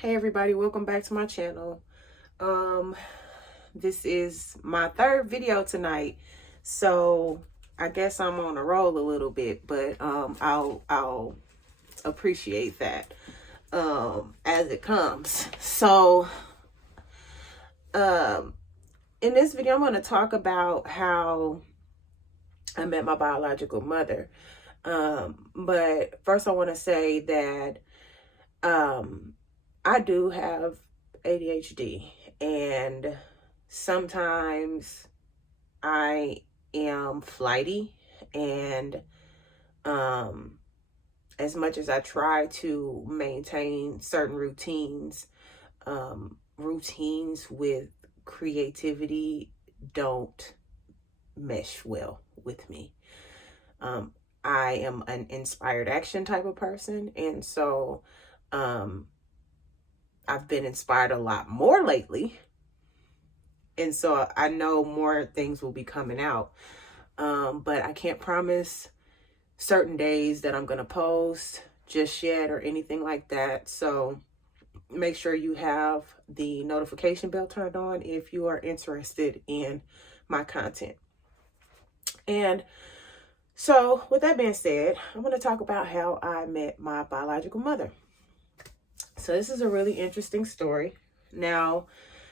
Hey everybody, welcome back to my channel. This is my third video tonight, so I guess I'm on a roll a little bit, but I'll appreciate that as it comes. So in this video, I'm going to talk about how I met my biological mother. But first, I want to say that I do have ADHD, and sometimes I am flighty, and as much as I try to maintain certain routines with creativity don't mesh well with me. I am an inspired action type of person, and so I've been inspired a lot more lately. And so I know more things will be coming out. But I can't promise certain days that I'm going to post just yet or anything like that. So make sure you have the notification bell turned on if you are interested in my content. And so with that being said, I'm going to talk about how I met my biological mother. So this is a really interesting story. Now,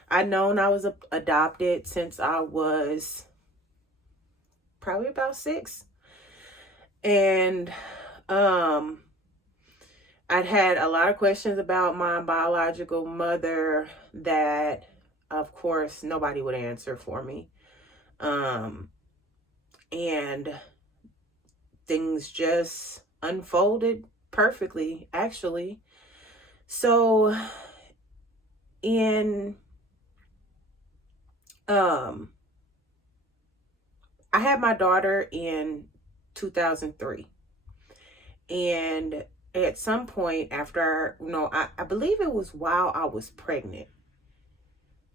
I've known I was adopted since I was probably about 6. And I'd had a lot of questions about my biological mother that, of course, nobody would answer for me. And things just unfolded perfectly, actually. So I had my daughter in 2003, and at some point after, I believe it was while I was pregnant,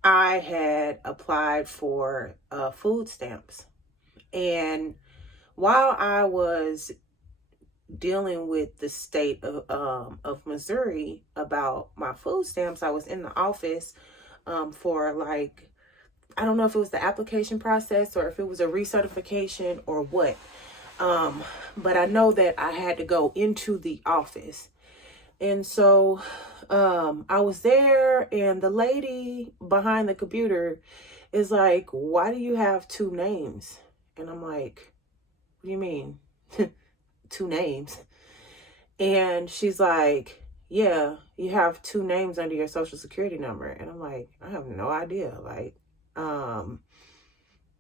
I had applied for food stamps. And while I was dealing with the state of Missouri about my food stamps, I was in the office for like, I don't know if it was the application process or if it was a recertification or what. But I know that I had to go into the office. And so I was there, and the lady behind the computer is like, "Why do you have 2 names?" And I'm like, "What do you mean? 2 names?" And she's like, "Yeah, you have 2 names under your social security number." And I'm like, "I have no idea." Like,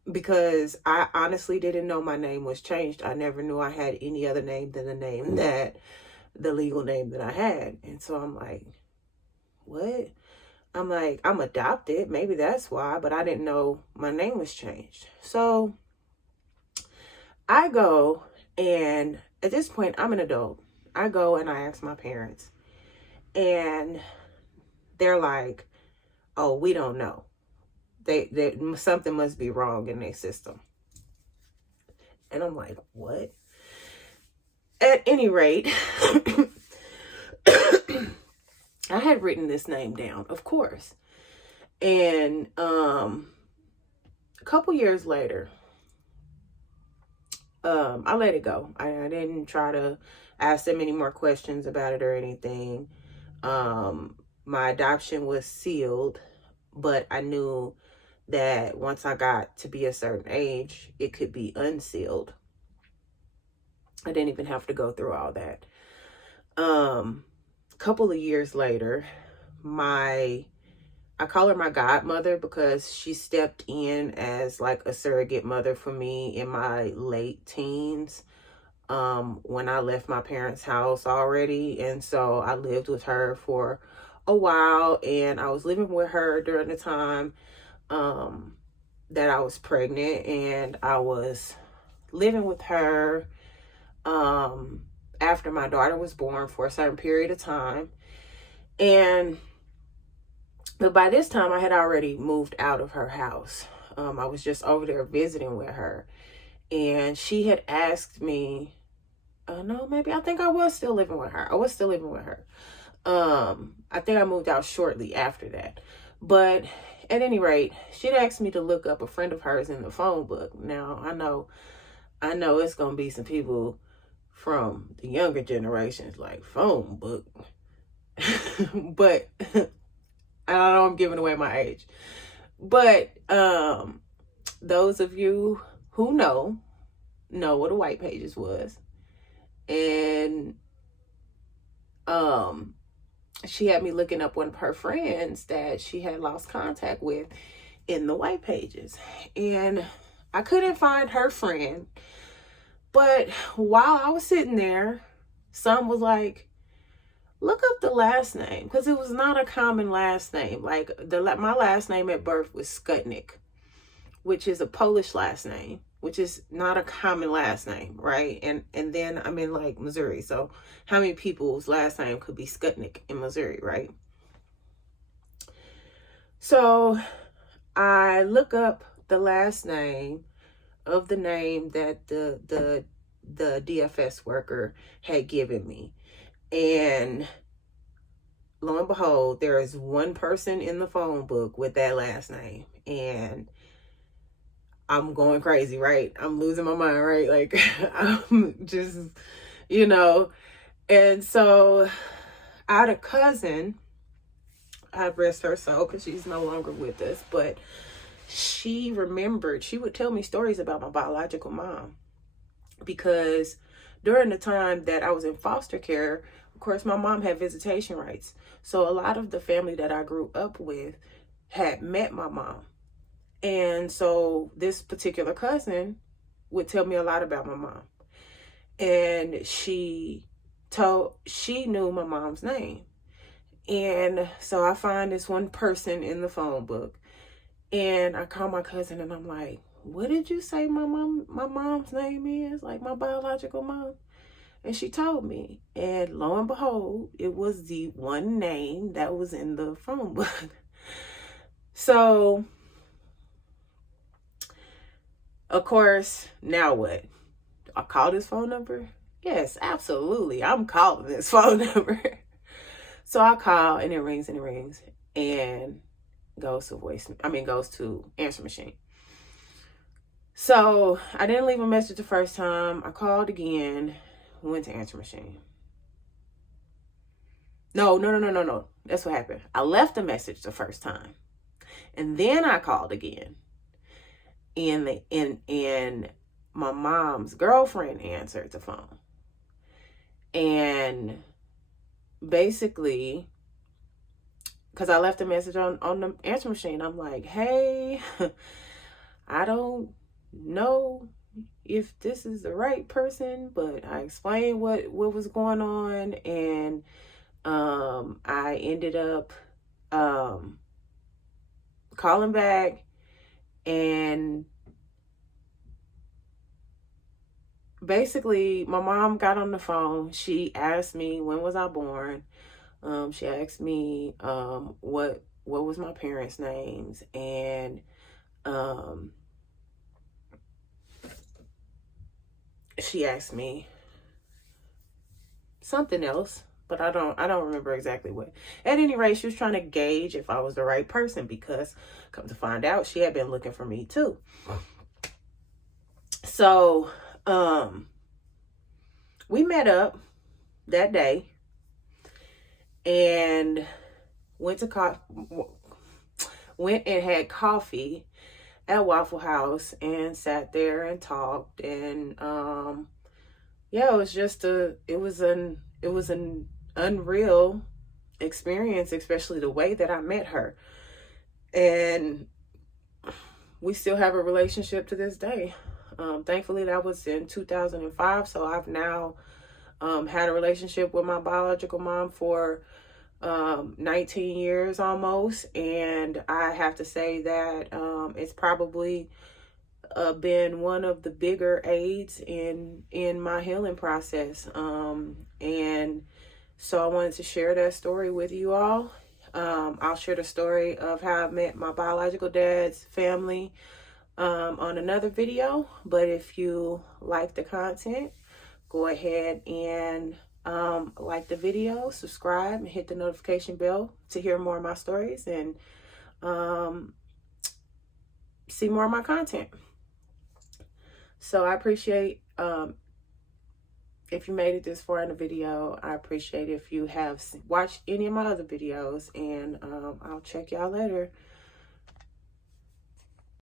because I honestly didn't know my name was changed. I never knew I had any other name than the legal name that I had. And so I'm like, "What?" I'm like, "I'm adopted. Maybe that's why," but I didn't know my name was changed. So I go, and at this point, I'm an adult. I go and I ask my parents, and they're like, "Oh, we don't know. They something must be wrong in their system." And I'm like, "What?" At any rate, I had written this name down, of course. And a couple years later, I let it go. I didn't try to ask them any more questions about it or anything. My adoption was sealed, but I knew that once I got to be a certain age, it could be unsealed. I didn't even have to go through all that. Couple of years later, I call her my godmother because she stepped in as like a surrogate mother for me in my late teens, when I left my parents' house already. And so I lived with her for a while, and I was living with her during the time that I was pregnant, and I was living with her after my daughter was born for a certain period of time. But by this time, I had already moved out of her house. I was just over there visiting with her. And she had asked me, no, maybe I think I was still living with her. I was still living with her. I think I moved out shortly after that. But at any rate, she'd asked me to look up a friend of hers in the phone book. Now, I know it's gonna be some people from the younger generations like phone book. But I don't know, I'm giving away my age. But those of you who know what a white pages was. And she had me looking up one of her friends that she had lost contact with in the white pages. And I couldn't find her friend. But while I was sitting there, some was like, look up the last name, because it was not a common last name. Like my last name at birth was Skutnik, which is a Polish last name, which is not a common last name, right? And then I'm in like Missouri, so how many people's last name could be Skutnik in Missouri, right? So I look up the last name of the name that the DFS worker had given me. And lo and behold, there is one person in the phone book with that last name. And I'm going crazy, right? I'm losing my mind, right? Like, I'm just, you know. And so I had a cousin, I rest her soul because she's no longer with us, but she remembered, she would tell me stories about my biological mom. Because during the time that I was in foster care, of course, my mom had visitation rights. So a lot of the family that I grew up with had met my mom. And so this particular cousin would tell me a lot about my mom. And she knew my mom's name. And so I find this one person in the phone book. And I call my cousin and I'm like, what did you say my mom's name is? Like my biological mom? And she told me. And lo and behold, it was the one name that was in the phone book. So, of course, now what? I call this phone number? Yes, absolutely. I'm calling this phone number. So I call and it rings and goes to answer machine. So I didn't leave a message the first time. I called again, went to answer machine. No. That's what happened. I left a message the first time. And then I called again. And my mom's girlfriend answered the phone. And basically, because I left a message on the answer machine, I'm like, hey, I don't know if this is the right person, but I explained what was going on, and I ended up calling back, and basically my mom got on the phone. She asked me when was I born. She asked me what was my parents' names, and she asked me something else, but I don't remember exactly what. At any rate, she was trying to gauge if I was the right person, because come to find out, she had been looking for me too. So we met up that day and went and had coffee at Waffle House and sat there and talked, and yeah, it was an unreal experience, especially the way that I met her. And we still have a relationship to this day. Thankfully, that was in 2005. So I've now had a relationship with my biological mom for 19 years almost. And I have to say that it's probably been one of the bigger aids in my healing process. And so I wanted to share that story with you all. I'll share the story of how I met my biological dad's family on another video. But if you like the content, go ahead and Like the video, subscribe, and hit the notification bell to hear more of my stories and see more of my content. So I appreciate if you made it this far in the video. I appreciate if you have watched any of my other videos, and I'll check y'all later.